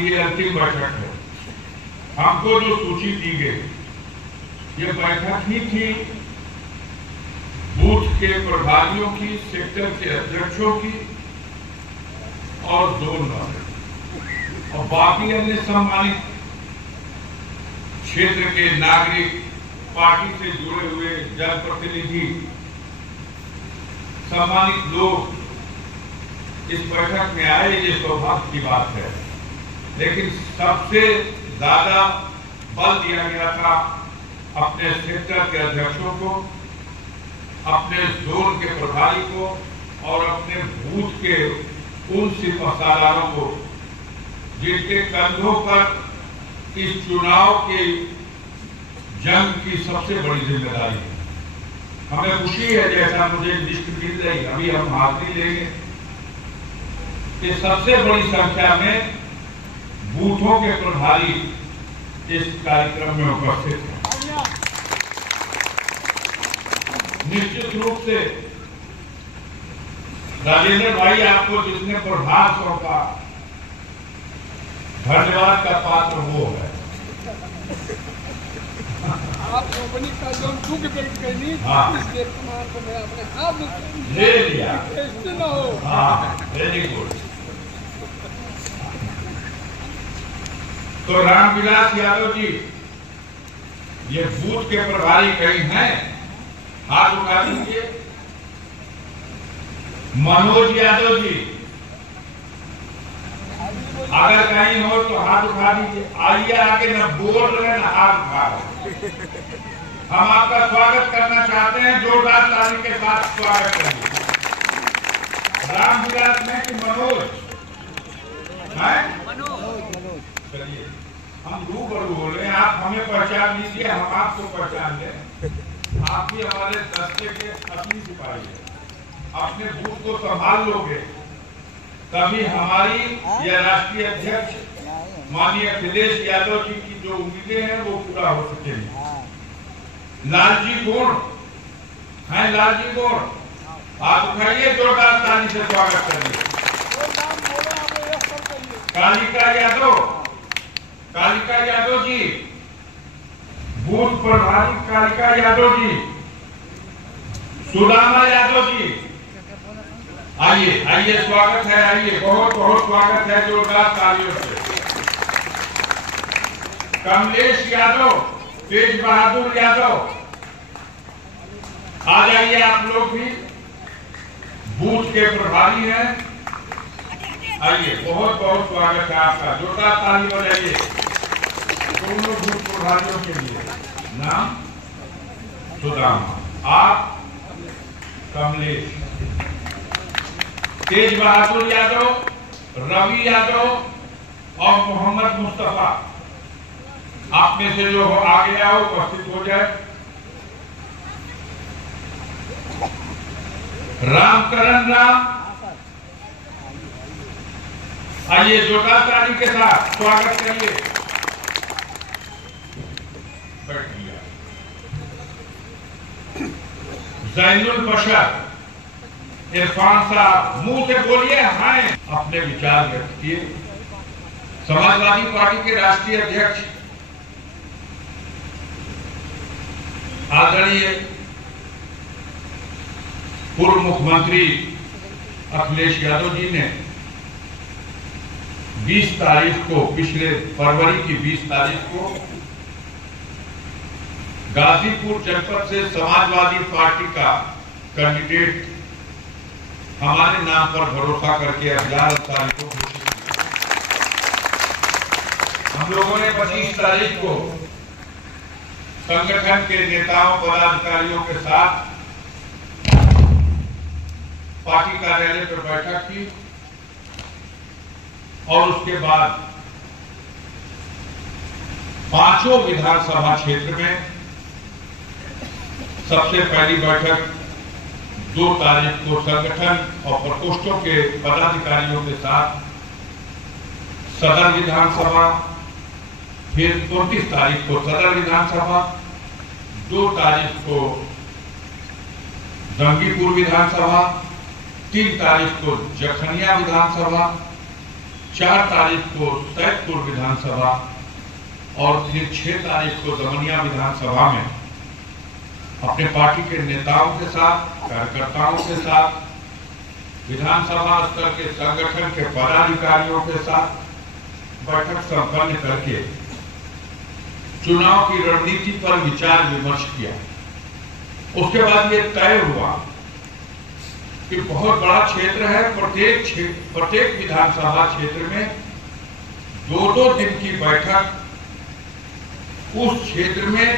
की ये अंतिम बैठक है। हमको जो सूची दी गई, ये बैठक ही थी बूथ के प्रभारियों की, सेक्टर के अध्यक्षों की और जोन वाले और बाकी अन्य सम्मानित क्षेत्र के नागरिक, पार्टी से जुड़े हुए जनप्रतिनिधि, सम्मानित लोग इस बैठक में आए। ये सौभाग्य की बात है। लेकिन सबसे ज्यादा बल दिया गया था अपने सेक्टर के अध्यक्षों को, अपने जोन के प्रभारी को और अपने बूथ के उन सिपहसालारों को जिनके कंधों पर इस चुनाव के जंग की सबसे बड़ी जिम्मेदारी है। हमें खुशी है, जैसा मुझे लिस्ट मिल रही, अभी हम हाजिरी लेंगे, कि सबसे बड़ी संख्या में बूथों के प्रभारी इस कार्यक्रम में उपस्थित हैं। निश्चित रूप से राजेंद्र भाई, आपको जिसने प्रभार सौंपा, धन्यवाद का पात्र वो है। आप कंपनी का जो करनी, इसलिए कुमार को मैं अपने हाथ में ले लिया, ऐसे ना हो। हाँ, वेरी गुड। तो रामविलास यादव जी, ये बूथ के प्रभारी कहीं हैं? हाथ उठा दीजिए। मनोज यादव जी, अगर कहीं हो तो हाथ उठा दीजिए। आइए आगे, न बोल रहे न हाथ उठा रहे। हम आपका स्वागत करना चाहते हैं, जोरदार ताली के साथ स्वागत करिए। रामविलास में कि मनोज? चलिए, हम रूबरू हो रहे हैं, आप हमें पहचान लीजिए, हम आपको पहचान लें। आप ही हमारे दस्ते के असली सिपाही हैं। अपने बूथ को संभाल लोगे तभी हमारी यह राष्ट्रीय अध्यक्ष माननीय अखिलेश यादव जी की जो उम्मीदें हैं वो पूरा हो सकेंगी। लालजी गुण हैं, लालजी गुण, आप उठाइए, जोरदार ताली से स्वागत करिए। कालिका यादव, कालिका यादव जी, बूथ प्रभारी कालिका यादव जी, सुदामा यादव जी, आइए आइए, स्वागत है, आइए, बहुत बहुत स्वागत है, जोरदार तालियों से। कमलेश यादव, तेज बहादुर यादव, आ जाइए आप लोग भी, बूथ के प्रभारी हैं, आइए, बहुत बहुत स्वागत है आपका, जोरदार ताली बजाइए दोनों बूथ प्रभारियों के लिए। नाम सुदामा, आप कमलेश, तेज बहादुर यादव, रवि यादव और मोहम्मद मुस्तफा, आप में से जो हो आगे आओ, उपस्थित हो जाए। रामकरण राम, आइए, जोरदार ताली के साथ स्वागत करिए। जैनुल बशर, इरफान साहब, मुंह से बोलिए, हैं, अपने विचार व्यक्त किए। समाजवादी पार्टी के राष्ट्रीय अध्यक्ष आदरणीय पूर्व मुख्यमंत्री अखिलेश यादव जी ने 20 तारीख को, पिछले फरवरी की 20 तारीख को गाजीपुर जनपद से समाजवादी पार्टी का कैंडिडेट हमारे नाम पर भरोसा करके अभियान तारीख को घोषित किया। हम लोगों ने 25 तारीख को संगठन के नेताओं, पदाधिकारियों के साथ पार्टी कार्यालय पर बैठक की और उसके बाद पांचों विधानसभा क्षेत्र में सबसे पहली बैठक 2 तारीख को संगठन और प्रकोष्ठों के पदाधिकारियों के साथ सदर विधानसभा, फिर 29 तारीख को सदर विधानसभा, 2 तारीख को जंगीपुर विधानसभा, 3 तारीख को जखनिया विधानसभा 4 तारीख को सैदपुर विधानसभा और फिर 6 तारीख को दमनिया विधानसभा में अपने पार्टी के नेताओं के साथ, कार्यकर्ताओं के साथ, विधानसभा स्तर के संगठन के पदाधिकारियों के साथ बैठक संपन्न करके चुनाव की रणनीति पर विचार विमर्श किया। उसके बाद ये तय हुआ कि बहुत बड़ा क्षेत्र है, प्रत्येक विधानसभा क्षेत्र में 2-2 दिन की बैठक, उस क्षेत्र में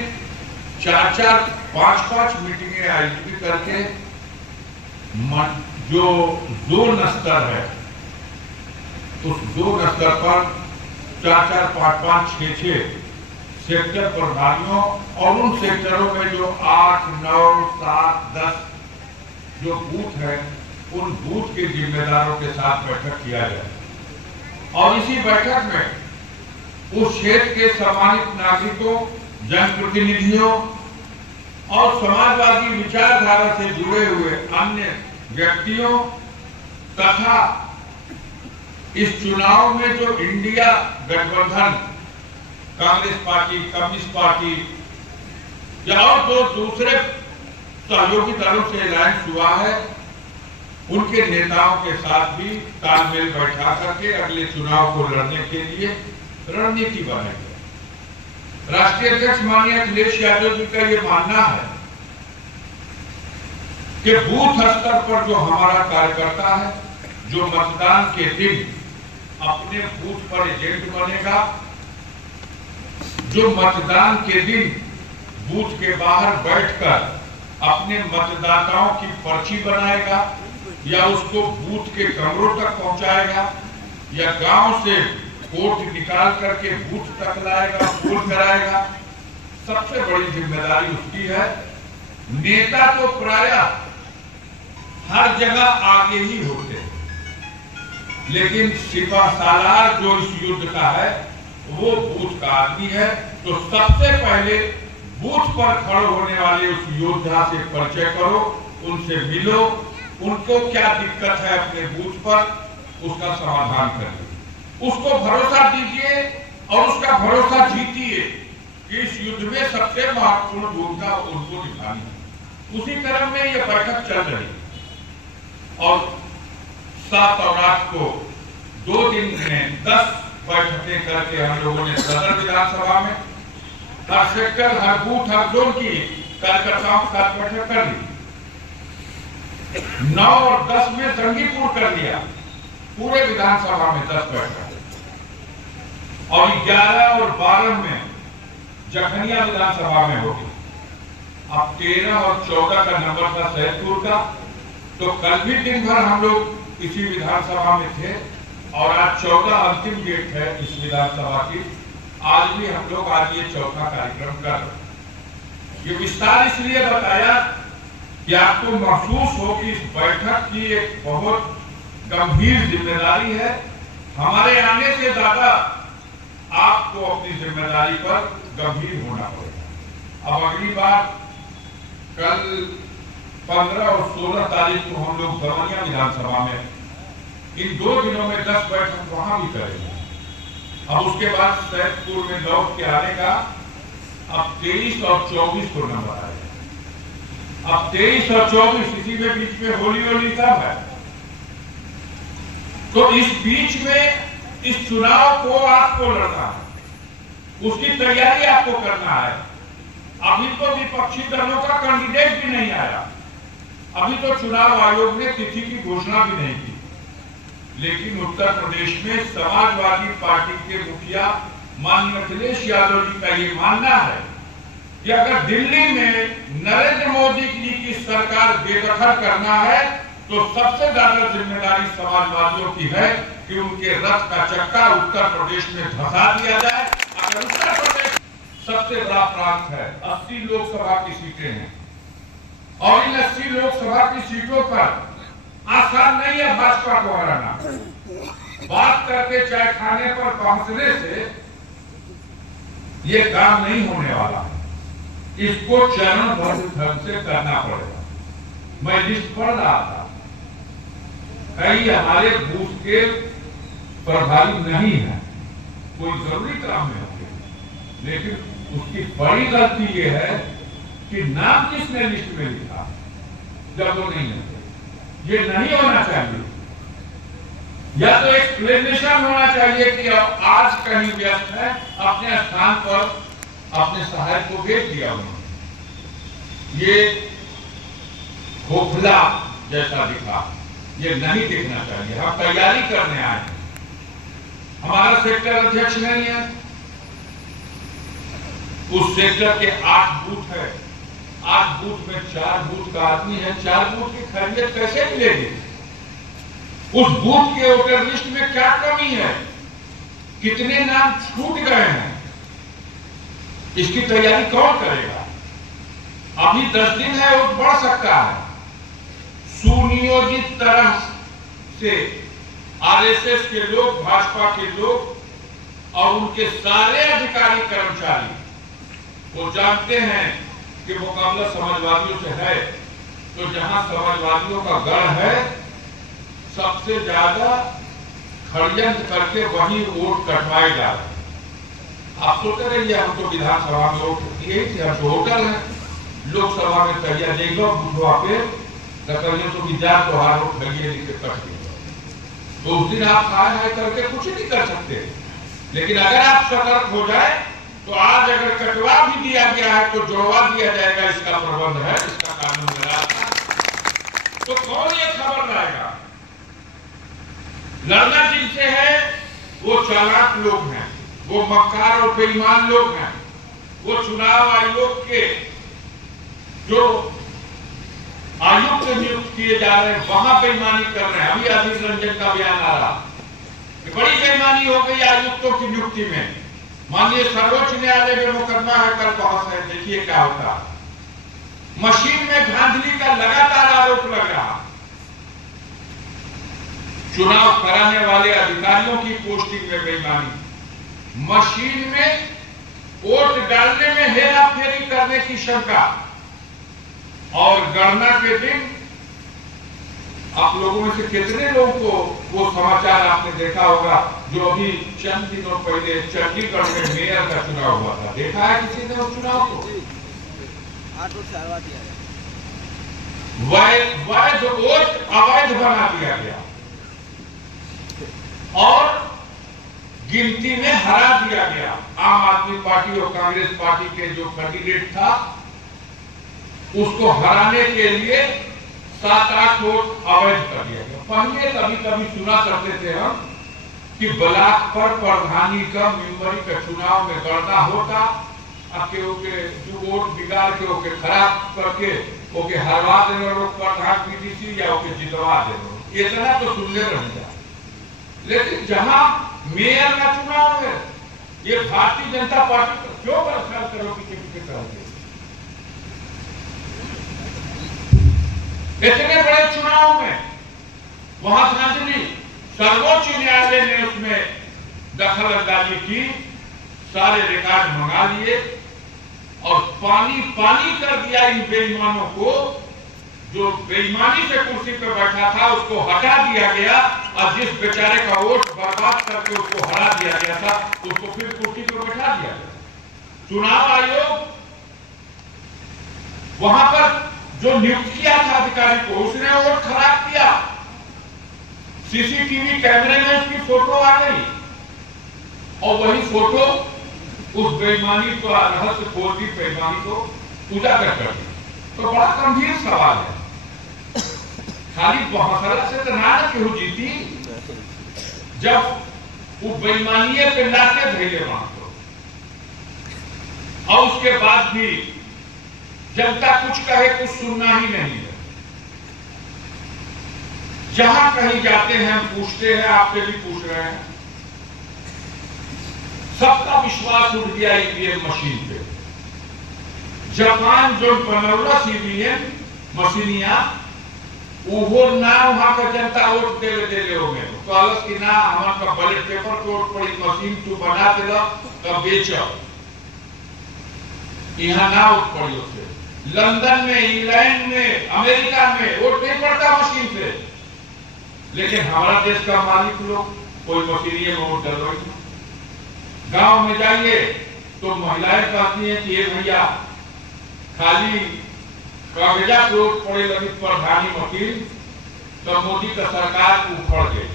4-4, 5-5 मीटिंगें आयोजित करके जो जोन स्तर है उस जोन स्तर पर 4-4, 5-5, 6-6 सेक्टर प्रभारियों और उन सेक्टरों में जो 8, 9, 7, 10 जो बूथ है उन बूथ के जिम्मेदारों के साथ बैठक किया जाए और इसी बैठक में उस क्षेत्र के सम्मानित नागरिकों, जनप्रतिनिधियों और समाजवादी विचारधारा से जुड़े हुए अन्य व्यक्तियों तथा इस चुनाव में जो इंडिया गठबंधन, कांग्रेस पार्टी, कम्युनिस्ट पार्टी या और जो दूसरे सहयोगी दलों से अलायंस हुआ है, उनके नेताओं के साथ भी तालमेल बैठा करके अगले चुनाव को लड़ने के लिए रणनीति बनाई। राष्ट्रीय अध्यक्ष माननीय अखिलेश यादव जी का ये मानना है कि बूथ स्तर पर जो हमारा कार्यकर्ता है, जो मतदान के दिन अपने बूथ पर एजेंट बनेगा, जो मतदान के दिन बूथ के बाहर बैठकर अपने मतदाताओं की पर्ची बनाएगा या उसको बूथ के कमरों तक पहुंचाएगा या गांव से वोट निकाल करके बूथ तक लाएगा, पोल कराएगा, सबसे बड़ी जिम्मेदारी उसकी है। नेता तो प्रायः हर जगह आगे ही होते हैं, लेकिन सिपहसालार जो इस युद्ध का है वो बूथ का आदमी है। तो सबसे पहले बूथ पर खड़े होने वाले उस योद्धा से परिचय करो, उनसे मिलो, उनको क्या दिक्कत है अपने बूथ पर, उसका समाधान करिए, उसको भरोसा दीजिए और उसका भरोसा जीतिए कि इस युद्ध में सबसे महत्वपूर्ण भूमिका उनको निभानी है। उसी क्रम में यह बैठक चल रही और 7 और 8 को 2 दिन में 10 बैठकें करके हम लोगों ने सदर विधानसभा में हर सेक्टर, हर बूथ, हर जोन की कार्यकर्ताओं के साथ बैठक कर ली। 9 और 10 में जंगीपुर कर लिया, पूरे विधानसभा में 10 बैठक और 11 और 12 में जखनिया विधानसभा में होगी। अब 13 और 14 का नंबर था सैदपुर का, तो कल भी दिन भर हम लोग इसी विधानसभा में थे और आज 14 अंतिम डेट है इस विधानसभा की। आज भी हम लोग आज ये चौथा कार्यक्रम कर रहे हैं। ये विस्तार इसलिए बताया कि आपको महसूस हो कि इस बैठक की एक बहुत गंभीर जिम्मेदारी है। हमारे आने से ज्यादा आपको अपनी जिम्मेदारी पर गंभीर होना पड़ेगा। अब अगली बार कल 15 और 16 तारीख को हम लोग दमनिया विधानसभा में इन 2 दिनों में 10 बैठक वहां भी करेंगे। अब उसके बाद सैदपुर में लौट के आने का अब 23 और 24 को नंबर आएगा। अब 23 और 24 इसी में बीच में होली सब है, तो इस बीच में इस चुनाव को आपको लड़ना है, उसकी तैयारी आपको करना है। अभी तो विपक्षी दलों का कैंडिडेट भी नहीं आया, अभी तो चुनाव आयोग ने तिथि की घोषणा भी नहीं की, लेकिन उत्तर प्रदेश में समाजवादी पार्टी के मुखिया माननीय अखिलेश यादव जी का ये मानना है कि अगर दिल्ली में नरेंद्र मोदी जी की सरकार बेदखल करना है तो सबसे ज्यादा जिम्मेदारी समाजवादियों की है कि उनके रथ का चक्का उत्तर प्रदेश में धंसा दिया जाए। अगर उत्तर प्रदेश सबसे बड़ा प्रांत है, 80 लोकसभा की सीटें हैं और इन 80 लोकसभा की सीटों पर आसान नहीं है भाजपा को हराना। बात करके चाय खाने पर पहुंचने से ये काम नहीं होने वाला है, इसको चरणबद्ध ढंग से करना पड़ेगा। मैं लिस्ट पढ़ रहा था, कई हमारे बूथ के प्रभावी नहीं है, कोई जरूरी काम में होंगे, लेकिन उसकी बड़ी गलती ये है कि नाम किसने लिस्ट में लिखा जब वो नहीं है। ये नहीं होना चाहिए। या तो एक्सप्लेनेशन होना चाहिए कि आज कहीं व्यस्त है, अपने स्थान पर अपने सहायक को भेज दिया उन्होंने। ये खोखला जैसा दिखा, ये नहीं दिखना चाहिए। हम तैयारी करने आए हैं, हमारा सेक्टर अध्यक्ष नहीं है, उस सेक्टर के 8 बूथ है, 8 बूथ में 4 बूथ का आदमी है, 4 बूथ की खैरियत कैसे मिलेगी? उस बूथ के वोटर लिस्ट में क्या कमी है, कितने नाम छूट गए हैं, इसकी तैयारी कौन करेगा? अभी 10 दिन है, वोट बढ़ सकता है। सुनियोजित तरह से आरएसएस के लोग, भाजपा के लोग और उनके सारे अधिकारी कर्मचारी वो जानते हैं कि मुकाबला समाजवादियों से है, तो जहां समाजवादियों का गढ़ है, सबसे ज्यादा षड्यंत्र करके वही वोट कटवाए जा रहे हैं। आप सोचते रहिए, हम तो विधानसभा में वोट दिए थे, हम तो वोटर हैं, लोकसभा में तैयार देगा बुधवा पे कहिए तो विचार तो हार वोट खड़िए लिखे कट दिए, तो उस दिन आप खाए खाए करके कुछ नहीं कर सकते। लेकिन अगर आप सतर्क हो जाए तो आज अगर कटवा भी दिया गया है तो जोड़वा दिया जाएगा, इसका प्रबंध है, इसका कानून बना, तो कौन ये खबर लाएगा? लड़ना जिनसे है वो चालाक लोग हैं, वो मक्कार और बेईमान लोग हैं, वो चुनाव आयोग के जो आयुक्त नियुक्त किए जा रहे हैं वहां बेईमानी कर रहे हैं। अभी अधीर रंजन का बयान आ रहा, बड़ी बेईमानी हो गई आयुक्तों की नियुक्ति में। माननीय सर्वोच्च न्यायालय में मुकदमा है, कल बहस है, देखिए क्या होता। मशीन में धांधली का लगातार आरोप लग रहा, चुनाव कराने वाले अधिकारियों की पोस्टिंग में बेईमानी, मशीन में वोट डालने में हेरा फेरी करने की शंका, और गणना के दिन आप लोगों में से कितने लोगों को वो समाचार आपने देखा होगा जो अभी चंद दिनों पहले चंडीगढ़ में मेयर का चुनाव हुआ था? देखा है किसी ने उस चुनाव को? वैध वोट अवैध बना दिया गया और गिनती में हरा दिया गया। आम आदमी पार्टी और कांग्रेस पार्टी के जो कैंडिडेट था उसको हराने के लिए 7-8 वोट अवैध कर दिया गया। पहले कभी कभी सुना करते थे हम कि ब्लॉक पर प्रधानी का मेंबरी का चुनाव में गणना होता, के जो वोट बिगाड़ के ओके खराब करके ओके हरवा देने लोग प्रधान पीडीसी या ओके जितवा देने, इतना तो सुनने रह जाए। लेकिन जहां मेयर का चुनाव है, ये भारतीय जनता पार्टी को क्यों बहिष्कार करोगे? किसके करोगे? इतने बड़े चुनाव में वहां धांधली, सर्वोच्च न्यायालय ने उसमें दखल अंदाजी की, सारे रिकॉर्ड मंगा लिए और पानी पानी कर दिया इन बेईमानों को। जो बेईमानी से कुर्सी पर बैठा था उसको हटा दिया गया और जिस बेचारे का वोट बर्बाद करके उसको हरा दिया गया था उसको फिर कुर्सी पर बैठा दिया गया। चुनाव आयोग वहां पर जो नियुक्त किया था अधिकारी को, उसने वोट खराब किया। सीसीटीवी कैमरे में उसकी फोटो आ गई और वही फोटो उस बेईमानी को, रहस्य खोजी बेईमानी को उजागर कर दी। तो बड़ा गंभीर सवाल है। खाली बहसला से तो ना क्यों जीती, जब वो बेईमानी पे लाके भेजे वहां को, और उसके बाद भी जनता कुछ कहे कुछ सुनना ही नहीं है। जहां कहीं जाते हैं हम पूछते हैं, आपसे भी पूछ रहे हैं, सबका विश्वास उठ गया ईवीएम मशीन पे। जापान जो बनौलस ईवीएम मशीनिया वो ना वहां का जनता वोट दे हो गए, तो अलग की ना हमारा बैलेट पेपर को पड़ी मशीन तू बना दे तब बेचो, यहाँ ना वोट पड़ी उससे। लंदन में, इंग्लैंड में, अमेरिका में वोट नहीं पड़ता मशीन से, लेकिन हमारा देश का मालिक लोग कोई मशीनीय में वोट डलवाई। गांव में जाइए तो महिलाएं कहती हैं कि ये भैया खाली कागजा पे वोट पड़े लगी प्रधानी वकील तो मोदी का सरकार उखड़ गई,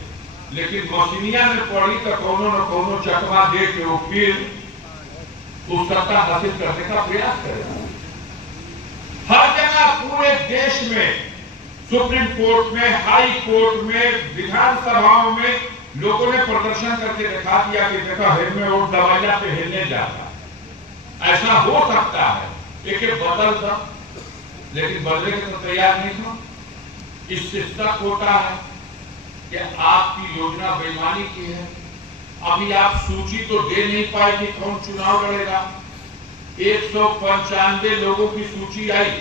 लेकिन मशीनिया में पड़ी तो कोनो न कोनो चकमा दे के वो फिर उस सत्ता हासिल करने का प्रयास करेगा। हर जगह पूरे देश में सुप्रीम कोर्ट में, हाई कोर्ट में, विधानसभाओं में लोगों ने प्रदर्शन करके दिखा दिया कि देखा हेलमेट वोट दवाइया पे हिलने जाता। ऐसा हो सकता है कि बदल था, लेकिन बदले के तो तैयार नहीं था। इससे तक होता है कि आपकी योजना बेईमानी की है। अभी आप सूची तो दे नहीं पाए कि कौन चुनाव लड़ेगा। 195 लोगों की सूची आई।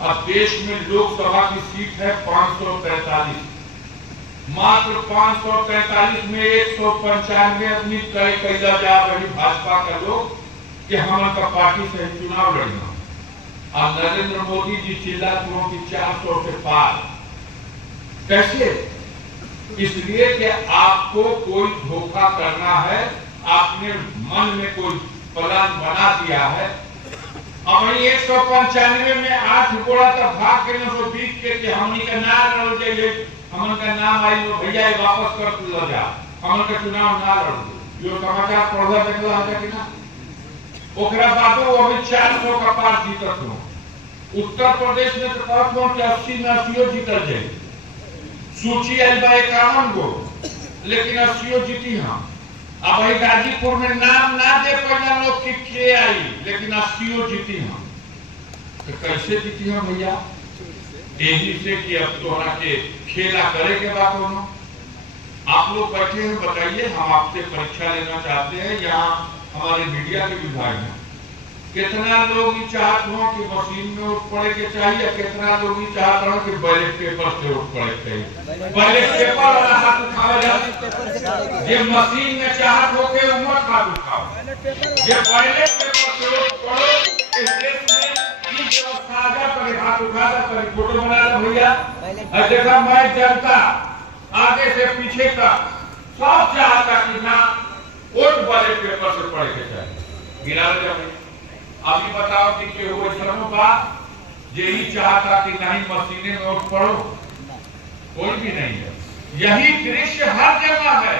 अब देश में लोकसभा की सीट है 543, मात्र 543 में 195 आदमी तय कैला जा रही भाजपा का लोग कि हमारा पार्टी से चुनाव लड़ना। अब नरेंद्र मोदी जी चिल्लाते हो कि 400 से पार। कैसे? इसलिए कि आपको कोई धोखा करना है, आपने मन में कोई प्लान बना दिया है। अब 195 में 8 गोड़ा तक भाग के 920 के हमनी का नाम लड़ जाइए, हमन का नाम आई तो भैया वापस कर लो जा, हमन का चुनाव ना लड़ दो। जो समाचार पढ़ा देखला है कि ना, ओकरा बादो अभी 400 का पार जीतत हो। उत्तर प्रदेश में तो कहत हो कि 80 में 80 जीतल जाए। सूची आई बा 51 गो, लेकिन 80 जीती हम। अब वही गाजीपुर में नाम ना दे पाया लोग कि के आई, लेकिन 80 जीती हम। तो कैसे जीती हम भैया? यही से कि अब तोहरा के खेला करे के बात हो। आप लोग बैठे हैं, बताइए, हम आपसे परीक्षा लेना चाहते हैं। यहाँ हमारे मीडिया के विभाग में कितना लोग ही चाहते हो कि मशीन में वोट पड़े के चाहिए, कितना लोग ही चाहते हो कि बैलेट पेपर से वोट पड़े के चाहिए। बैलेट पेपर वाला हाथ उठाओ जाए, ये मशीन में चाहत हो के उम्र हाथ उठाओ। ये बैलेट पेपर से वोट पड़ो, इस देश में की व्यवस्था आगे पर हाथ उठा दे, फोटो बना लो भैया। देखा मैं जनता आगे से पीछे तक सब चाहता कि ना वोट बैलेट पेपर से पड़े के चाहिए। गिरा जाए। अभी बताओ कि वो ऐसा बात यही चाहता कि नहीं मशीने में वोट पड़ो, कोई भी नहीं है। यही दृश्य हर जगह है,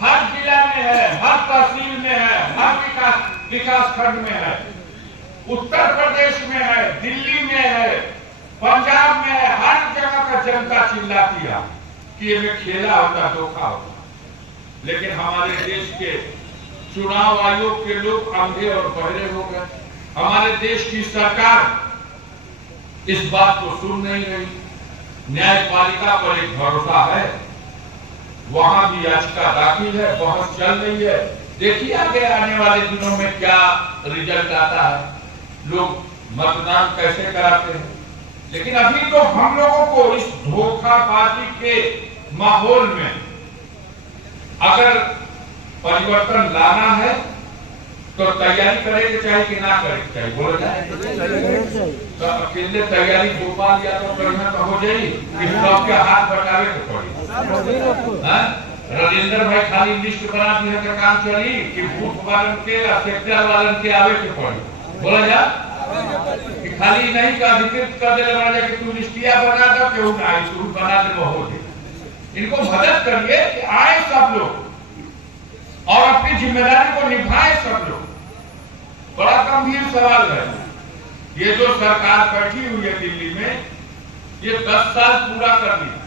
हर जिला में है, हर तहसील में है, हर विकास खंड में है। उत्तर प्रदेश में है, दिल्ली में है, पंजाब में है। हर जगह का जनता चिल्लाती है कि ये खेला होता, धोखा होता। लेकिन हमारे देश के चुनाव आयोग के लोग अंधे और बहरे हो गए। हमारे देश की सरकार इस बात को सुन नहीं रही। न्यायपालिका पर एक भरोसा है, वहां भी याचिका दाखिल है, बहस चल रही है। देखिए आगे आने वाले दिनों में क्या रिजल्ट आता है, लोग मतदान कैसे कराते हैं। लेकिन अभी तो हम लोगों को इस धोखाबाजी के माहौल में अगर परिवर्तन लाना है तो तैयारी करे के चाहिए कि ना करे के चाहिए? बोलो तो अकेले तैयारी भोपाल या तो करना तो हो जाए कि सबके हाथ बटावे के पड़ी। राजेंद्र भाई खाली लिस्ट बना दिया का काम चली कि बूथ वालन के या सेक्टर वालन के आवे के पड़ी? बोला जा कि खाली नहीं का अधिकृत कर दे बना कि तू लिस्टिया बना दो, क्यों ना तू बना दे हो जाए। इनको मदद करिए कि आए सब लोग और अपनी जिम्मेदारी को निभाए सब लोग। बड़ा गंभीर सवाल है। ये जो सरकार बैठी हुई है दिल्ली में, ये 10 साल पूरा कर लिया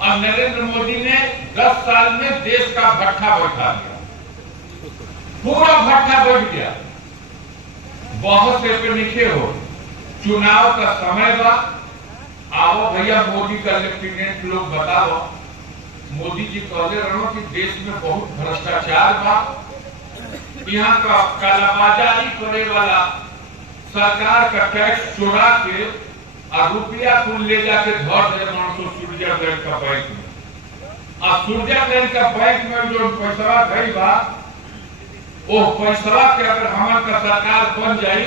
और नरेंद्र मोदी ने 10 साल में देश का भट्ठा बैठा दिया, पूरा भट्ठा बैठ गया। बहुत से पे लिखे हो चुनाव का समय बा, आओ भैया मोदी का लेफ्टिनेंट लोग बताओ। मोदी जी कहते रहो कि देश में बहुत भ्रष्टाचार बा, यहाँ का कालाबाजारी करे वाला सरकार का टैक्स चुरा के और रुपया कुल ले जाके धर दे स्विट्जरलैंड का बैंक में। और स्विट्जरलैंड का बैंक में जो पैसा गई बा, वो पैसा के अगर हमारे का सरकार बन जाये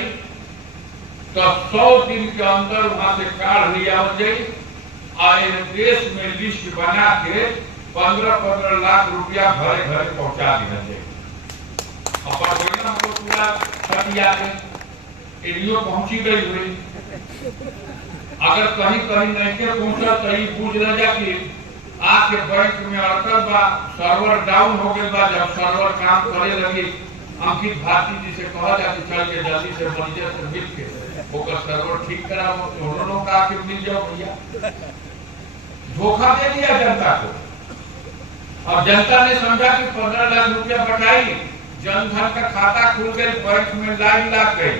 तो 100 दिन के अंदर वहां से काढ़ लिया जाए और देश में लिस्ट बना के 15-15 लाख रुपया घरे घरे पहुंचा दिए। हमको पूरा खतिया एरियो पहुंची गई हुई। अगर कहीं कहीं नहीं के पहुंचा तो ये पूछ ले जा कि आके बैंक में अड़कल बा, सर्वर डाउन हो गया बा। जब सर्वर काम करे लगी, अंकित भारती जी से कहा जा कि चल के जल्दी से मैनेजर से मिल के ओकर सर्वर ठीक कराओ। उन्होंने कहा कि मिल जाओ भैया। धोखा दे दिया जनता को। अब जनता ने समझा कि 15 लाख रुपया बटाई, जनधन का खाता खुल गए, बैंक में लाइन लग गई।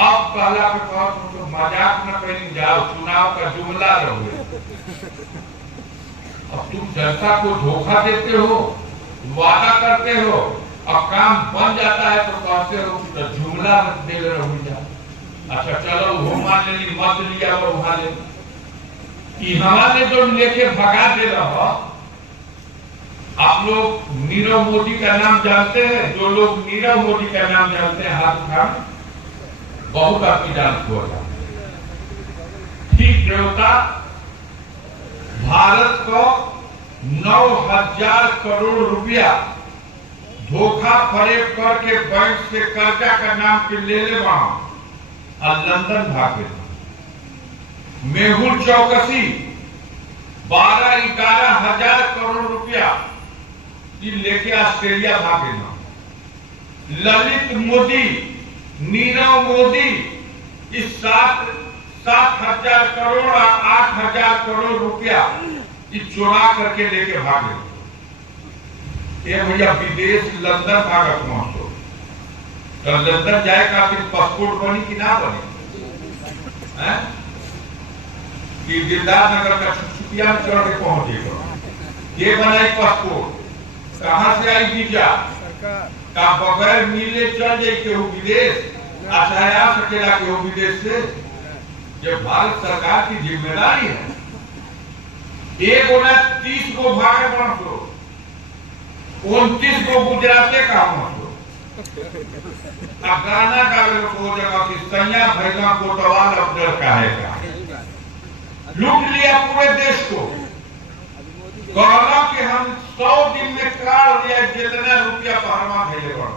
आप पहला पे कहो तो मजाक न करें, जाओ चुनाव का जुमला रहोगे। अब तुम जनता को धोखा देते हो, वादा करते हो, अब काम बन जाता है तो कहते हो तो जुमला दे रहो। अच्छा चलो वो मान ली, मत लिया वो वहां ले हमारे जो लेके भगा दे रहा। आप लोग नीरव मोदी का नाम जानते हैं? जो लोग नीरव मोदी का नाम जानते हैं हाथ उठाएं। बहुत आपकी जान होगा। ठीक देवता भारत को 9,000 करोड़ रुपया धोखा फरेब करके बैंक से कर्जा का नाम पे ले ले वहां और लंदन भागे। मेहुल चौकसी 12-11 हजार करोड़ रुपया लेके ऑस्ट्रेलिया भागे ना। ललित मोदी, नीरव मोदी इस 7,000 करोड़ और 8,000 करोड़ रुपया चुरा करके लेके भागे। ये भैया विदेश लंदन भागत पहुंचो तो लंदन जाए खातिर पासपोर्ट बनी कि ना बनी? कि दिलदार नगर का छुट्टियां चढ़ के पहुंचेगा। ये बनाई पासपोर्ट, कहां से आई वीजा? का बगैर मिले चल जाए केहू विदेश? अच्छा आ सकेला केहू विदेश से? जब भारत सरकार की जिम्मेदारी है। एक होना 30 को भागे बनसो, 29 को गुजराते का बनसो। अब गाना गावे को जगह की सैया भैया कोटवाल अब्दुल कहेगा लूट लिया पूरे देश को। कहला कि हम 100 दिन में काट लिया जितना रुपया पहलवा भेजे बढ़ो।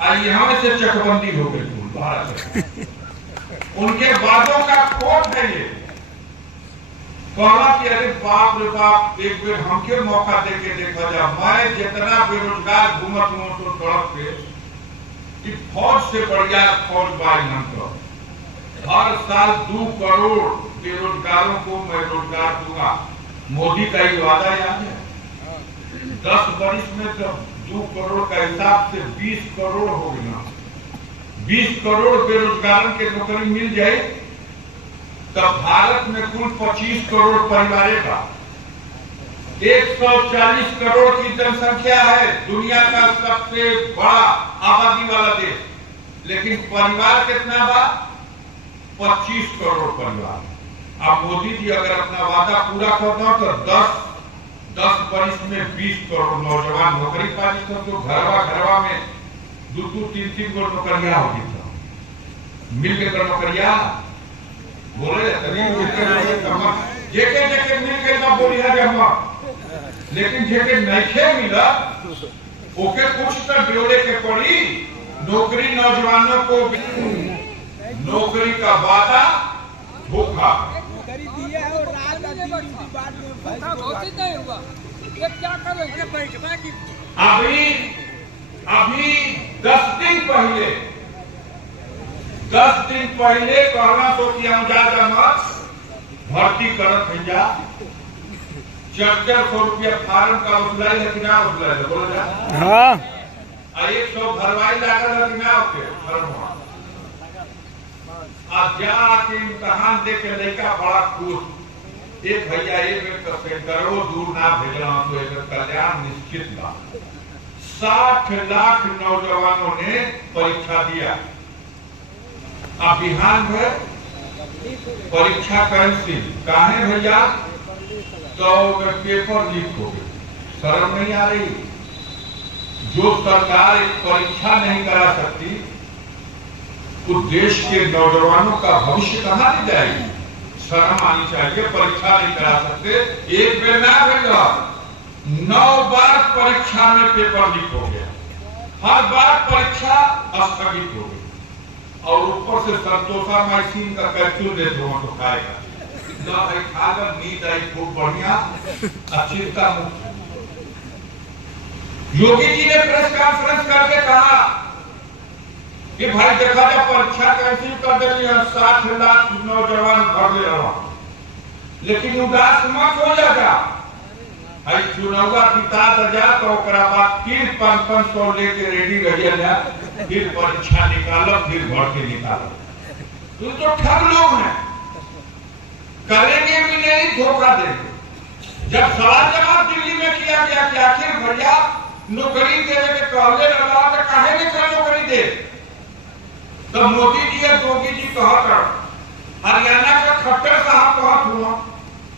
आई यहाँ से चकबंदी हो गई भारत। उनके वादों का खोट है ये। कहला कि अरे बाप रे बाप, एक बार हमके मौका दे के देखा जा। मैं जितना बेरोजगार घूमत हूँ तो सड़क पे, कि फौज से बढ़िया फौज बाई हम तो हर साल 2 करोड़ बेरोजगारों को मैं रोजगार दूंगा। मोदी का ये वादा याद है? 10 वर्ष में तो 2 करोड़ का हिसाब से 20 करोड़ हो गया। 20 करोड़ बेरोजगारों के नौकरी मिल जाए तब भारत में कुल 25 करोड़ परिवार का 140 करोड़ की जनसंख्या है। दुनिया का सबसे बड़ा आबादी वाला देश, लेकिन परिवार कितना बा? 25 करोड़ परिवार। अब मोदी जी अगर अपना वादा पूरा करना तो 10 वर्ष में 20 करोड़ नौजवान नौकरी पा जाते तो घरवा में 2-3 करोड़ नौकरियां होगी। मिल के कर नौकरियां बोले जेके मिल के ना बोली है जमा, लेकिन जेके नहीं मिला ओके कुछ तो ड्योले के पड़ी। नौकरी नौजवानों को नौकरी का वादा धोखा। अभी 10 दिन पहले कहना तो कि हम जा मत भर्ती करत है जा। 400 रुपया फार्म का वसूलाई है कि ना वसूलाई है? बोलो जा। हाँ। 100 भरवाई लागल है कि ना? आज जाके इम्तहान दे के लड़का बड़ा खुश। एक भैया एक सेंटरों दूर ना भेजना तो एक कल्याण निश्चित बा। 60 लाख नौजवानों ने परीक्षा दिया। अब बिहान में परीक्षा कैंसिल काहे भैया? तो पेपर लीक हो गए। शर्म नहीं आ रही? जो सरकार एक परीक्षा नहीं करा सकती तो देश के नौजवानों का भविष्य कहां ले जाएगी? शर्म आनी चाहिए। परीक्षा नहीं करा सकते, एक बेर ना भेजा 9 बार परीक्षा में पेपर लीक हो गया, हर बार परीक्षा स्थगित हो गई, और ऊपर से संतोषा माइसिन का कैप्सूल दे दो तो खाएगा ना भाई, खाकर नींद आई खूब बढ़िया, चिंता मुक्त। योगी जी ने प्रेस कॉन्फ्रेंस करके कहा कि भाई देखा जाए परीक्षा कैंसिल कर देनी है, 60 लाख नौजवान भर ले रहा, लेकिन उदास मत हो जाएगा, चुनावा पिता जा तो बाद फिर 500 लेके रेडी रहिए ना, फिर परीक्षा निकालो, फिर भर के निकालो। तो ठग लोग हैं, करेंगे भी नहीं, धोखा देंगे। जब सवाल जवाब दिल्ली में किया गया कि आखिर भैया नौकरी देने के कहले लगा तो काहे नहीं कर नौकरी दे, तो मोदी जी और योगी जी कहकर हरियाणा का खट्टर साहब कहत हुआ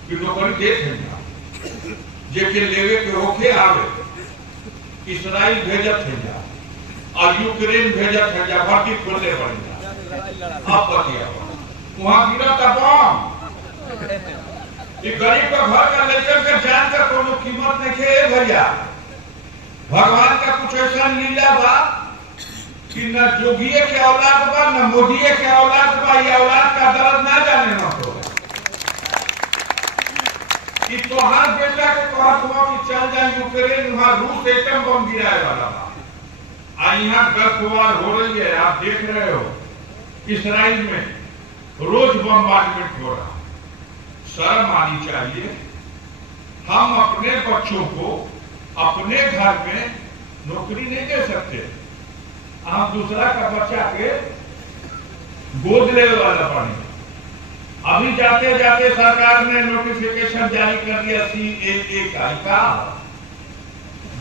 कि नौकरी दे देंगे जेके लेवे के होके आवे, इसराइल भेजत है जा और यूक्रेन भेजत है जा, भर्ती खोलने पड़ेगा। अब बतिया वहां गिरा था बम, ये गरीब का घर का लेकर के जान का कोनो कीमत नहीं है भैया। भगवान का कुछ ऐसा लीला बा कि न जोगिए के औलाद बा न मोदीए के औलाद बा, ये औलाद का दर्द ना जाने न तो कि तोहार बेटा के कहत हुआ कि चल जाए यूक्रेन, वहां रूस एटम बम गिराए वाला बा, यहाँ गर्दवार हो रही है, आप देख रहे हो इसराइल में रोज बमबार्डमेंट हो रहा। शर्म आनी चाहिए, हम अपने बच्चों को अपने घर में नौकरी नहीं दे सकते, आप दूसरा का बच्चा के गोद लेने वाला बने। अभी जाते जाते सरकार ने नोटिफिकेशन जारी कर दिया CAA का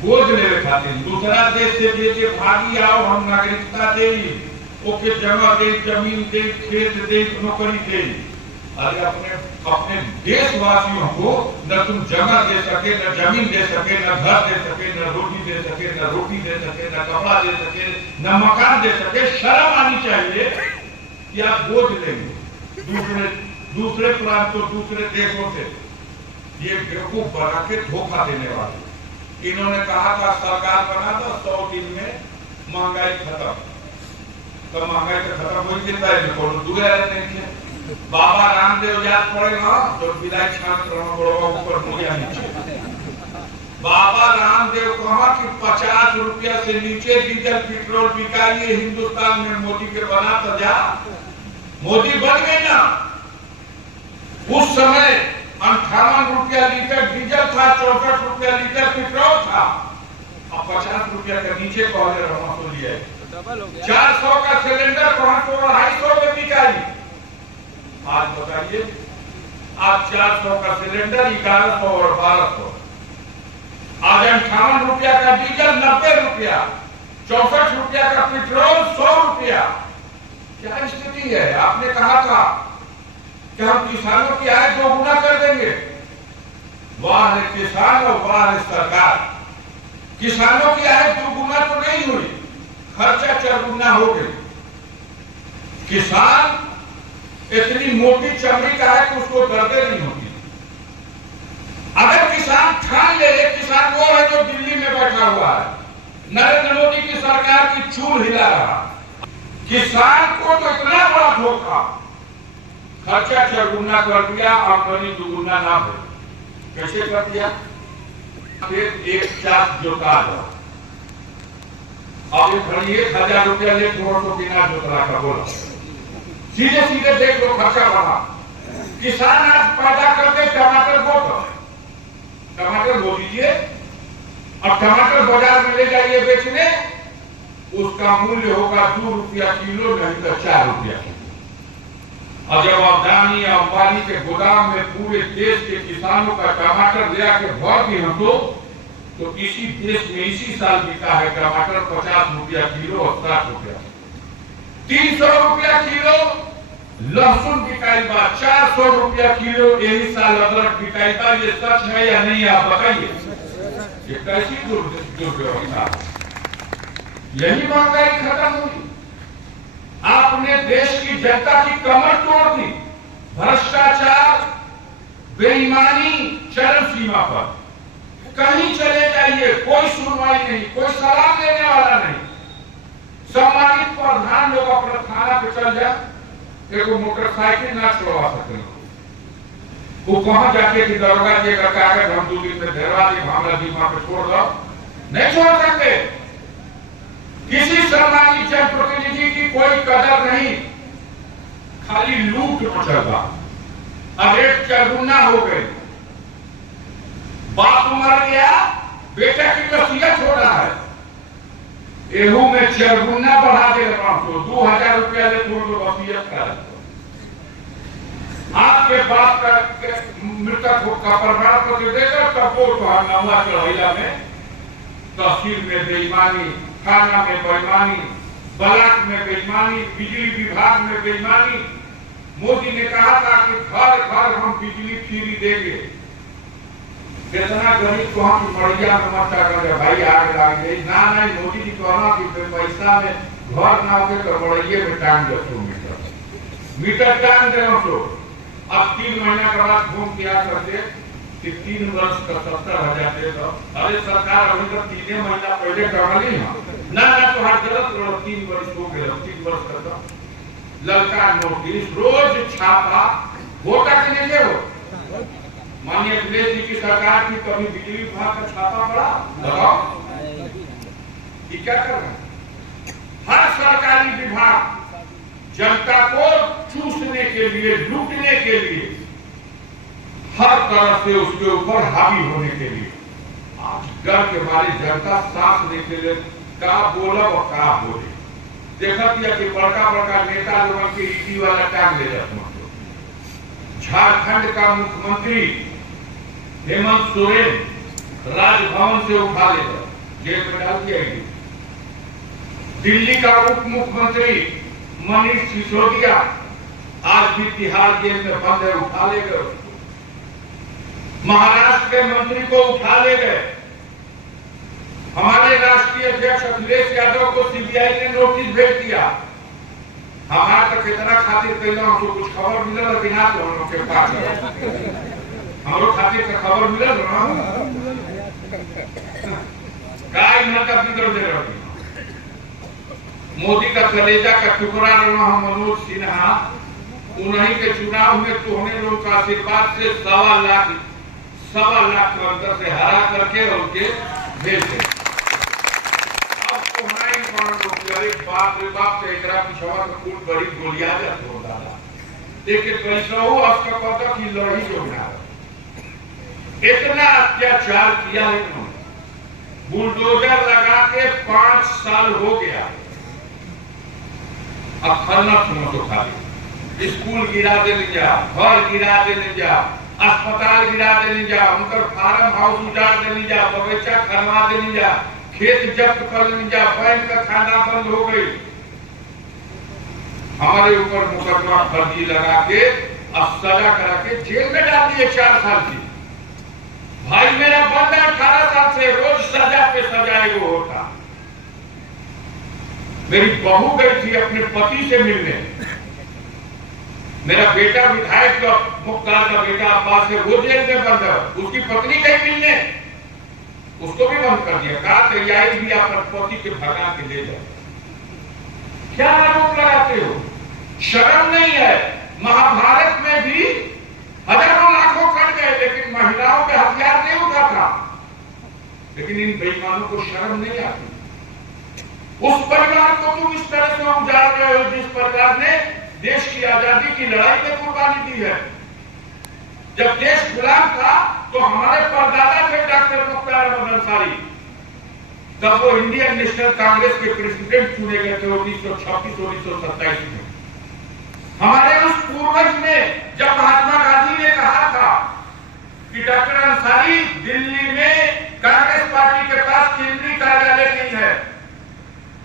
गोद लेवे खातिर, दूसरा देश से जे भागी आओ हम नागरिकता दे, ओके जगह दे, जमीन दे, खेत दे, नौकरी दे। अरे अपने देशवासियों को न तुम जगह दे सके, न जमीन दे सके, न घर दे सके, न रोटी दे सके, न रोटी दे सके, न कपड़ा दे सके, न मकान दे सके। शर्म आनी चाहिए कि आप गोद लेंगे दूसरे प्रांतों, दूसरे देशों से। ये बेवकूफ बना के धोखा देने वाले। इन्होंने कहा था सरकार बना दो 100 दिन में महंगाई खत्म, तो महंगाई तो खत्म हो ही जाता है, कोनो दूर नहीं है। बाबा रामदेव याद पड़ेगा जो विदाई छात्र ऊपर मुझे नीचे, बाबा रामदेव कहा कि 50 रुपया से नीचे डीजल पेट्रोल बिकाइए हिंदुस्तान में, मोदी के बना तो जा, मोदी बन गए ना। उस समय 58 रुपया लीटर डीजल था, 64 रुपया लीटर पेट्रोल था, अब 50 रुपया के नीचे कहले रहा तो लिए 400 का सिलेंडर 250 में बिकाई। आज बताइए, आज 400 का सिलेंडर 1100 और 1200, आज 58 रुपया का डीजल 90 रुपया, 64 रुपया का पेट्रोल 100 रुपया। क्या स्थिति है? आपने कहा था कि हम किसानों की आय 2 गुना कर देंगे। वाह है किसान और वाह है सरकार, किसानों की आय 2 गुना तो नहीं हुई, खर्चा 4 गुना हो गई। किसान इतनी मोटी चमड़ी का है कि उसको दर्दें नहीं होती। अगर किसान ठान ले, एक किसान वो है जो दिल्ली में बैठा हुआ है, नरेंद्र मोदी की सरकार की चूल हिला रहा, किसान को तो इतना बड़ा धोखा, खर्चा 4 गुना कर दिया, आमदनी 2 गुना ना हो। कैसे कर दिया? फिर एक चाक जोता दो, अब 1000 रुपया ले तो बिना जोतला का बोला, सीधे सीधे देख लो खर्चा बढ़ा। किसान आज पैदा करके टमाटर बो, टमाटर बो दीजिए, अब टमाटर बाजार में ले जाइए बेचने, उसका मूल्य होगा 2 रुपया किलो, नहीं तो 4 रुपया किलो। और जब अदानी अंबानी के गोदाम में पूरे देश के किसानों का टमाटर ले आके भर दिए हम तो इसी देश में इसी साल बिका है टमाटर 50 रुपया किलो और 60 रुपया, 300 रुपया किलो लहसुन बिकाई बा, 400 रुपया किलो यही साल अदरक बिकाई बा। ये सच है या नहीं आप बताइए? ये कैसी दुर्व्यवस्था? यही महंगाई खत्म हुई। आपने देश की जनता की कमर तोड़ दी, भ्रष्टाचार बेईमानी चरम सीमा पर। कहीं चले जाइए कोई सुनवाई नहीं, कोई सलाह देने वाला नहीं। सम्मानित प्रधान लोग अपने थाना पे चल जाए, देखो मोटरसाइकिल ना छुड़वा सकते, वो कहां जाके कि दरोगा जी का कागज हम 2 दिन में धरवा दी, मामला बीमा पे छोड़ दो, नहीं छोड़ सकते। किसी सम्मानित जनप्रतिनिधि की कोई कदर नहीं, खाली लूट मचलता। अब एक चरगुना हो गए, बाप मर गया, बेटा की वसीयत हो रहा है, एहू में चरगुना बढ़ा दे 2000 रुपया ले तो वसीयत कर। आपके बाप का मृतक का प्रमाण पत्र देगा तब वो नवा चढ़ैला में तहसील में बेईमानी, थाना में बेईमानी, ब्लॉक में बेईमानी, बिजली विभाग में बेईमानी। मोदी ने कहा था कि घर घर हम बिजली फ्री देंगे, कितना गरीब को हम बढ़िया नमस्ता कर भाई आग लग गई ना। नहीं, मोदी जी कहना कि पैसा में घर ना हो तो बढ़िया में टांग दो, मीटर टांग दे। अब 3 महीना के बाद घूम के आ करके कि 3 वर्ष का 70,000 दे दो। अरे सरकार अभी तक 3 महीना पहले करली ना तो हाथ गलत करो, 3 वर्ष हो गए, 3 वर्ष कर दो। लड़का नोटिस रोज छापा, वोटा के लिए हो। माननीय अखिलेश जी की सरकार की कभी बिजली विभाग का छापा पड़ा, बताओ ये क्या कर रहे हैं। हर सरकारी विभाग जनता को चूसने के लिए, लूटने के लिए, हर तरह से उसके ऊपर हावी होने के लिए। आज डर के मारे जनता सांस लेने के लिए का बोला और का बोले। देखा कि बड़का बड़का नेता लोगों के ईडी वाला टांग ले जाते। झारखंड का मुख्यमंत्री हेमंत सोरेन राजभवन से उठा लेगा, जेल में डाल दिया। दिल्ली का उप मुख्यमंत्री मनीष सिसोदिया आज भी तिहाड़ जेल में बंद है, उठा ले गए। महाराष्ट्र के मंत्री को उठा ले गए। हमारे राष्ट्रीय अध्यक्ष अखिलेश यादव को सीबीआई ने नोटिस भेज दिया। हमारा तो कितना खातिर कैला, हमको कुछ खबर मिला कि ना, तो हम लोग के पास हमरो खातिर का खबर मिला ना काय ना का बिगड़ दे रही। मोदी का कलेजा का टुकड़ा रहा मनोज सिन्हा, उन्हीं के चुनाव में तोहने लोग का आशीर्वाद से 1.25 लाख के अंतर से हरा करके उनके भेज दे। अब तोहनाई बाप रे बाप से इतना पिछवा का खून बड़ी गोलियां जाते हो दादा, लेकिन पैसा हो आपका पता कि लड़ी जो बना इतना अत्याचार किया है इन्होंने। बुलडोजर लगा के 5 साल हो गया। अब फलना सुनो तो खाली स्कूल गिरा देने जा, घर गिरा देने जा, अस्पताल गिरा देने जा, उनका फार्म हाउस उजाड़ देने जा, बगीचा खनवा देने जा, खेत जब्त कर लेने जा, बैंक का खाता बंद हो गई। हमारे ऊपर मुकदमा फर्जी लगा के अब सजा करा के जेल में डाल दिए 4 साल की। भाई मेरा बंदा 18 साल से रोज सजा पे सजाए वो होता। मेरी बहू गई थी अपने पति से मिलने, मेरा बेटा विधायक मुख्तार का बेटा अब्बास से वो जेल में बंद है, उसकी पत्नी गई मिलने, उसको भी बंद कर दिया। कहा तैयारी भी अपने पति के भगा के ले जाए। क्या आरोप लगाते हो, शर्म नहीं है। महाभारत में भी हजारों लाखों कट गए, लेकिन महिलाओं पे हथियार नहीं उठा था। लेकिन इन बेईमानों को शर्म नहीं आती। उस परिवार को तुम इस तरह से उजाड़ रहे हो जिस परिवार ने देश की आजादी की लड़ाई में कुर्बानी दी है। जब देश गुलाम था तो हमारे परदादा थे डॉक्टर मुख्तार अहमद अंसारी, तब वो इंडियन नेशनल कांग्रेस के प्रेसिडेंट चुने गए थे 1926-1927 में। हमारे उस पूर्वज ने, जब महात्मा गांधी ने कहा था कि डॉक्टर अंसारी दिल्ली में कांग्रेस पार्टी के पास केंद्रीय कार्यालय नहीं है,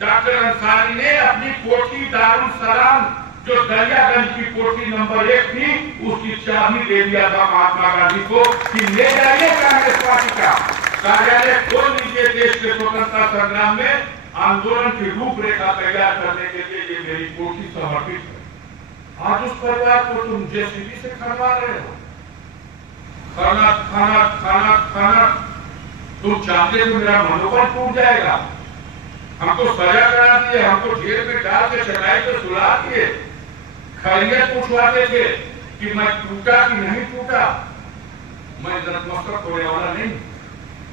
डॉक्टर अंसारी ने अपनी कोठी दारुल सलाम जो दरियागंज की कोठी नंबर 1 थी, उसकी चाबी दे दिया था महात्मा गांधी को कि ले जाइए कांग्रेस पार्टी का कार्यालय, खोल लीजिए। देश के स्वतंत्रता संग्राम में आंदोलन की रूपरेखा तैयार करने के लिए ये मेरी कोठी समर्पित है। आज उस परिवार को तुम जेसीबी से खनवा रहे हो। खाना खाना खाना खाना तुम चाहते तो मेरा मनोबल टूट जाएगा। हमको सजा करा दिए, हमको जेल में डाल के चटाई पे सुला दिए, खैरियत पूछवाते थे कि मैं टूटा कि नहीं टूटा। मैं नतमस्तक होने वाला नहीं,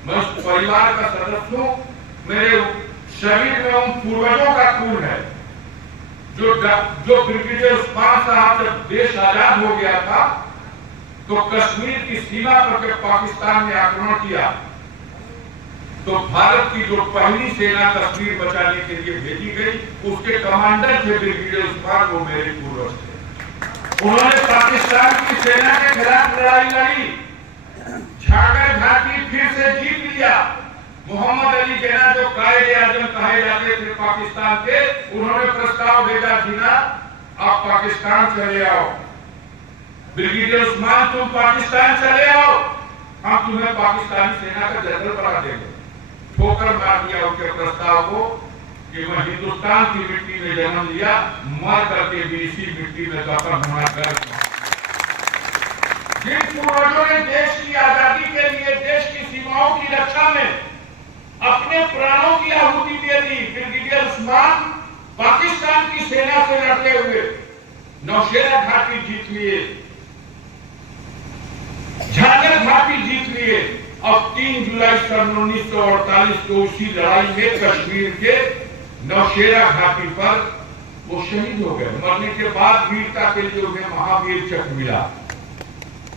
मैं उस परिवार का सदस्य हूं। मेरे शरीर में उन पूर्वजों का खून है जो ब्रिगेडियर उस्मान साहब जब देश आजाद हो गया था तो कश्मीर की सीमा पर जब पाकिस्तान ने आक्रमण किया तो भारत की जो पहली सेना कश्मीर बचाने के लिए भेजी गई, उसके कमांडर थे ब्रिगेडियर उस्मान, वो मेरे पूर्वज थे। उन्होंने पाकिस्तान की सेना के खिलाफ लड़ाई लड़ी, झागर घाटी फिर से जीत लिया। मोहम्मद अली जिन्ना जो कायदे आजम कहे जाते थे पाकिस्तान के, उन्होंने प्रस्ताव भेजा, जिन्ना आप पाकिस्तान चले आओ, ब्रिगेडियर उस्मान तुम पाकिस्तान चले आओ, हम तुम्हें पाकिस्तानी सेना का जनरल बना देंगे। ठोकर मार दिया उनके प्रस्ताव को कि मैं हिंदुस्तान की मिट्टी में जन्म लिया, मर करके भी इसी मिट्टी में दफन होना कर। जिन पूर्वजों ने देश की आजादी के लिए, देश की सीमाओं की रक्षा में अपने प्राणों की आहुति दे दी, ब्रिगेडियर उस्मान पाकिस्तान की सेना से लड़ते हुए नौशेरा घाटी जीत लिए, झागर घाटी जीत लिए। अब 3 जुलाई सन 1948 को उसी लड़ाई में कश्मीर के नौशेरा घाटी पर वो शहीद हो गए। मरने के बाद वीरता के लिए उन्हें महावीर चक्र मिला।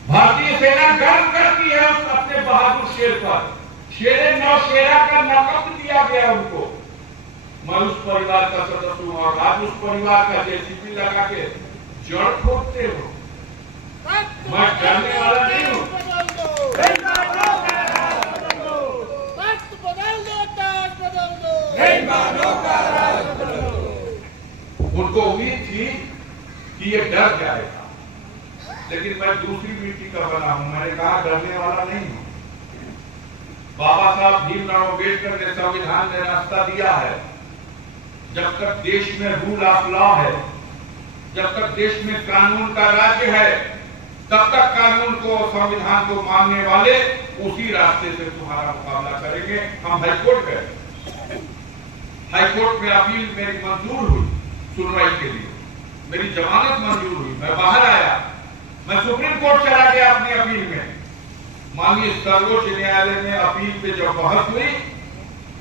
भारतीय सेना गर्व करती है उस अपने बहादुर शेर पर। शेरे नौशेरा का लक़ब दिया गया उनको। मैं उस परिवार का सदस्य हूं और आप उस परिवार का जेसीबी लगा के जड़ खोदते हो। मैं डरने वाला नहीं हूं। उनको उम्मीद थी कि ये डर जाएगा, लेकिन मैं दूसरी मिट्टी का बना हूं। मैंने कहा डरने वाला नहीं हूं। बाबा साहब भीमराव अम्बेडकर ने संविधान में रास्ता दिया है। जब तक देश में रूल ऑफ लॉ है, जब तक देश में कानून का राज्य है, तब तक कानून को, संविधान को मानने वाले उसी रास्ते से तुम्हारा मुकाबला करेंगे। हम हाईकोर्ट गए, हाईकोर्ट में अपील मेरी मंजूर हुई सुनवाई के लिए, मेरी जमानत मंजूर हुई, मैं बाहर आया, मैं सुप्रीम कोर्ट चला गया अपनी अपील में। माननीय सर्वोच्च न्यायालय में अपील पे जब बहस हुई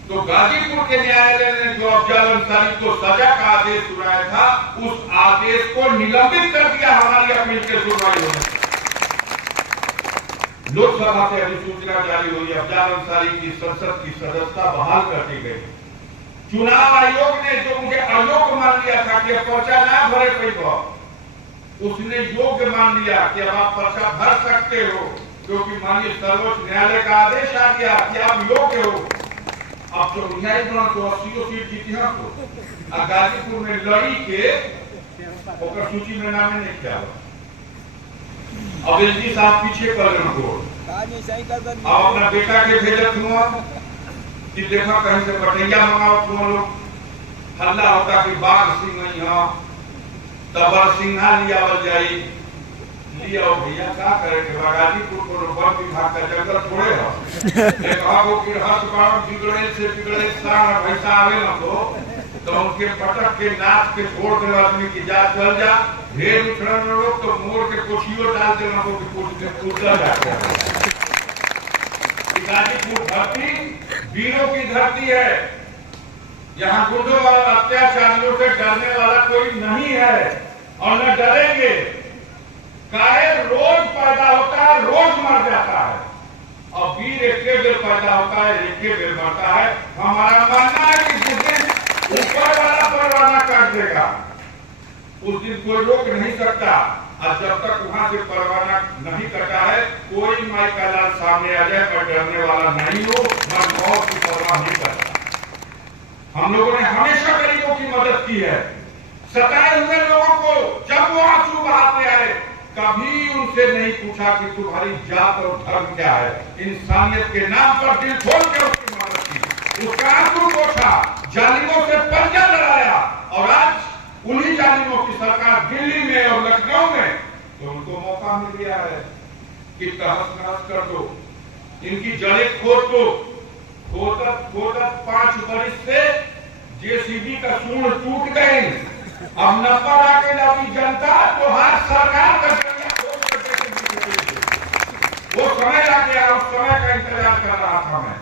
तो गाजीपुर के न्यायालय ने जो अफजल अंसारी को सजा का आदेश सुनाया था, उस आदेश को निलंबित कर दिया हमारी अपील के सुनवाई होने से। लोकसभा से अधिसूचना जारी हुई, अफजल अंसारी की संसद की सदस्यता बहाल कर दी गई। चुनाव आयोग ने जो मुझे अयोग्य मान लिया था कि पर्चा ना भरे पैसा, उसने योग्य मान लिया कि अब आप पर्चा भर सकते हो, क्योंकि माननीय सर्वोच्च न्यायालय का आदेश आ गया कि आप योग्य हो। अब जो 80 सीट जीती है तो गाजीपुर में लड़ी के ओकर सूची में नाम नहीं किया। अब एलजी साहब पीछे कर अब अपना बेटा के भेजत हुआ कि देखा कहीं से बटैया मंगाओ, तुम लोग हल्ला होता कि बाघ सिंह यहाँ तबर सिंहा लिया जाई लिया भैया क्या करेंगे। गाजीपुर को वन विभाग का जंगल थोड़े हो, देखा हो कि बिगड़े से बिगड़े सारा भैंसा आवे ना तो उनके पटक के नाच के छोड़ दे आदमी की जा चल जा, ढेर उछड़न लोग तो मोड़ के कोठियों डाल देना को कूदा जाते हैं। गाजीपुर धरती वीरों की धरती है, यहाँ गुंडों और अत्याचारियों से डरने वाला कोई नहीं है और न डरेंगे। कायर रोज पैदा होता है, रोज मर जाता है, और वीर एक बेर पैदा होता है, एक बेर मरता है। हमारा मानना है कि जिस दिन ऊपर वाला परवाना काट देगा उस दिन कोई रोक नहीं सकता, और जब तक वहां से परवाना नहीं कटा है, कोई माई का लाल सामने आ जाए, मैं डरने वाला नहीं हूं, मैं मौत की परवाह नहीं करता। हम लोगों ने हमेशा गरीबों की मदद की है। सताए हुए लोगों को जब वो आंसू बहाते आए, कभी उनसे नहीं पूछा कि तुम्हारी जात और धर्म क्या है। इंसानियत के नाम पर दिल खोल के उसकी मदद की, उसका आंसू पोछा, जालिमों से पंजा लड़ाया, और आज उन्हीं जालिमों की सरकार दिल्ली में और लखनऊ में, तो उनको मौका मिल गया है कि तहस नहस कर दो, इनकी जड़ें खोद दो, खोदत 5 बरिस से जेसीबी का सूंड टूट गए। अब नंबर आ गए अभी जनता तो हर सरकार का वो समय आ गया, उस समय का इंतजार कर रहा था मैं,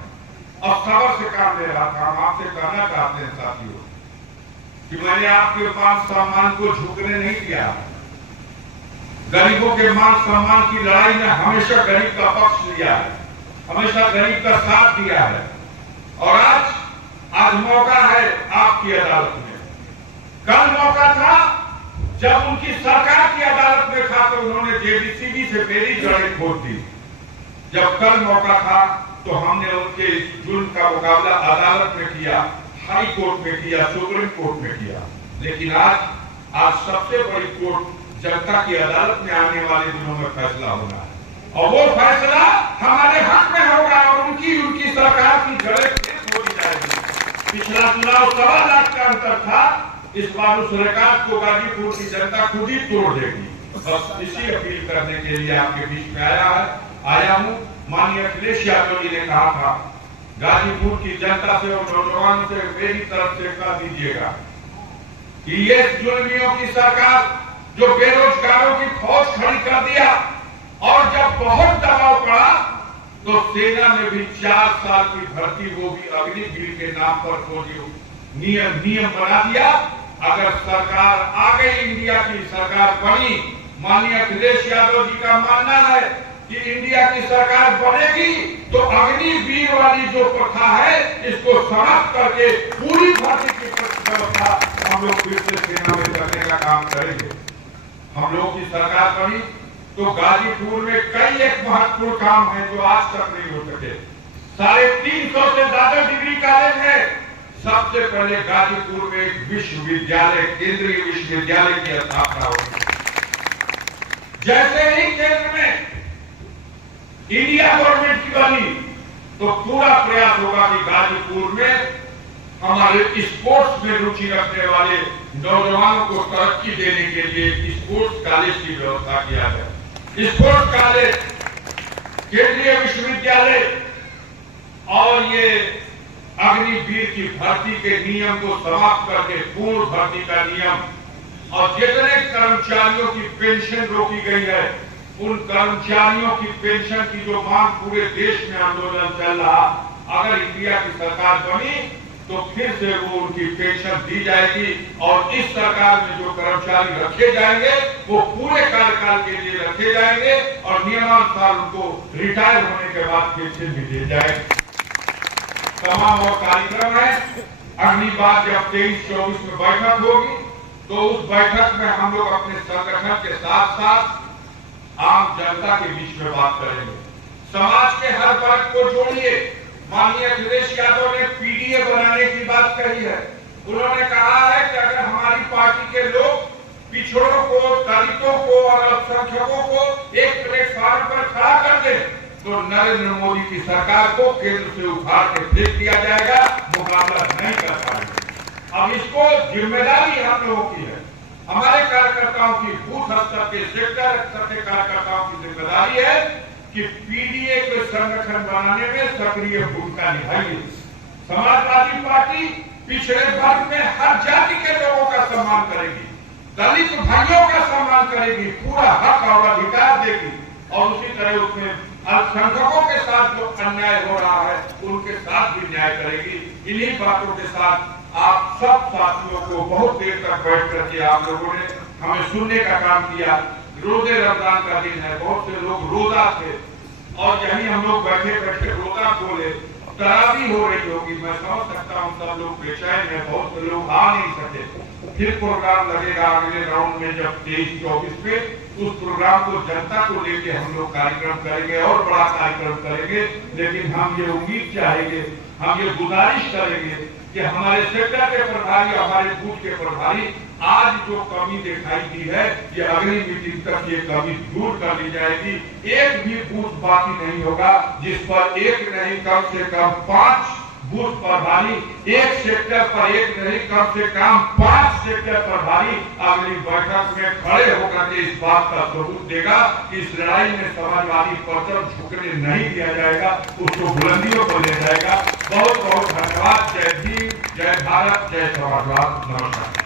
अब सबर से काम ले रहा था। हम आपसे कहना चाहते हैं साथियों कि मैंने आपके मान सम्मान को झुकने नहीं दिया। गरीबों के मान सम्मान की लड़ाई में हमेशा गरीब का पक्ष लिया है, हमेशा गरीब का साथ दिया है। और आज मौका है आपकी अदालत में। कल मौका था जब उनकी सरकार की अदालत में था तो उन्होंने जेबीसीबी से मेरी जड़ें खोद दी। जब कल मौका था तो हमने उनके जुल्म का मुकाबला अदालत में किया, हाई कोर्ट में किया, सुप्रीम कोर्ट में किया। लेकिन आज सबसे बड़ी कोर्ट जनता की अदालत में आने वाले दिनों में फैसला होना है और वो फैसला हमारे हक में होगा और उनकी सरकार की जड़ें खोदी जाएगी। पिछला चुनाव 1.25 लाख का अंतर था, इस बार उस रिकॉर्ड को गाजीपुर की जनता खुद ही तोड़ देगी। बस इसी अपील करने के लिए आपके बीच में आया हूँ। माननीय अखिलेश यादव जी ने कहा था गाजीपुर की जनता से और नौजवान से मेरी तरफ से कह दीजिएगा कि ये जुल्मियों की सरकार जो बेरोजगारों की फौज खड़ी कर दिया और जब बहुत दबाव पड़ा तो सेना में भी 4 साल की भर्ती, वो भी अग्निवीर के नाम पर फौजी नियम बना दिया। अगर सरकार आ गई, इंडिया की सरकार बनी, माननीय अखिलेश यादव जी का मानना है कि इंडिया की सरकार बनेगी तो अग्निवीर वाली जो प्रथा है इसको समाप्त करके पूरी भर्ती की व्यवस्था हम लोग फिर से सेना में करने का काम करेंगे। हम लोग की सरकार बनी तो गाजीपुर में कई एक महत्वपूर्ण काम है जो आज तक नहीं हो सके। 350 से ज्यादा डिग्री कॉलेज है। सबसे पहले गाजीपुर में एक विश्वविद्यालय, केंद्रीय विश्वविद्यालय की स्थापना होगी। जैसे ही केंद्र में इंडिया गवर्नमेंट की बनी तो पूरा प्रयास होगा कि गाजीपुर में हमारे स्पोर्ट्स में रुचि रखने वाले नौजवानों को तरक्की देने के लिए स्पोर्ट्स कॉलेज की व्यवस्था किया जाए। स्पोर्ट्स कॉलेज, केंद्रीय विश्वविद्यालय और ये अग्निवीर की भर्ती के नियम को समाप्त करके पूर्ण भर्ती का नियम और जितने कर्मचारियों की पेंशन रोकी गई है उन कर्मचारियों की पेंशन की जो मांग पूरे देश में आंदोलन चल रहा, अगर इंडिया की सरकार बनी तो फिर से वो उनकी पेंशन दी जाएगी और इस सरकार में जो कर्मचारी रखे जाएंगे वो पूरे कार्यकाल के लिए रखे जाएंगे और नियमानुसार उनको रिटायर होने के बाद पेंशन भी दी जाएगी। तमाम और कार्यक्रम है। अगली बार जब 23-24 में बैठक होगी तो उस बैठक में हम लोग अपने संगठन के साथ साथ आम जनता के बीच में बात करेंगे। समाज के हर वर्ग को जोड़िए। माननीय अखिलेश यादव ने पीडीए बनाने की बात कही है। उन्होंने कहा है कि अगर हमारी पार्टी के लोग पिछड़ों को, दलितों को और अल्पसंख्यकों को एक प्लेटफॉर्म पर खड़ा कर दे तो नरेंद्र मोदी की सरकार को केंद्र से उखाड़ के फेंक दिया जाएगा, मुकाबला नहीं कर पाएंगे। अब इसको जिम्मेदारी हम लोगों की है, हमारे कार्यकर्ताओं की, बूथ स्तर के, सेक्टर स्तर के कार्यकर्ताओं की जिम्मेदारी है कि पीडीए के संगठन बनाने में सक्रिय भूमिका निभाइए। समाजवादी पार्टी पिछड़े वर्ग में हर जाति के लोगों का सम्मान करेगी, दलित भाइयों का सम्मान करेगी, पूरा हक और अधिकार देगी और उसी तरह उसमें अल्पसंख्यकों के साथ जो अन्याय हो रहा है उनके साथ भी न्याय करेगी। इन्हीं बातों के साथ आप सब साथियों को बहुत देर तक बैठ करके आप लोगों ने हमें सुनने का काम किया। रोजे रमजान का दिन है, बहुत से लोग रोजा थे और यही हम लोग बैठे बैठे रोजा खोले, तरावी हो रही होगी, मैं समझ सकता हूँ सब लोग बेचैन है, बहुत से लोग आ नहीं सके। फिर प्रोग्राम लगेगा अगले राउंड में जब 23-24 में, उस प्रोग्राम को जनता को लेके हम लोग कार्यक्रम करेंगे और बड़ा कार्यक्रम करेंगे। लेकिन हम ये उम्मीद चाहेंगे, हम ये गुजारिश करेंगे कि हमारे सेक्टर के प्रभारी, हमारे बूथ के प्रभारी आज जो कमी दिखाई दी है ये अगली मीटिंग तक ये कमी दूर कर ली जाएगी। एक भी बूथ बाकी नहीं होगा जिस पर एक नहीं कम से कम 5 बूथ प्रभारी, एक सेक्टर पर एक नहीं कम से कम 5 सेक्टर प्रभारी अगली बैठक में खड़े होकर के इस बात का सबूत देगा कि इस लड़ाई में समाजवादी परचम झुकने नहीं दिया जाएगा, उसको बुलंदियों पर ले जाएगा। बहुत बहुत धन्यवाद। जय भीम, जय भारत, जय जवाहरलाल। नमस्कार।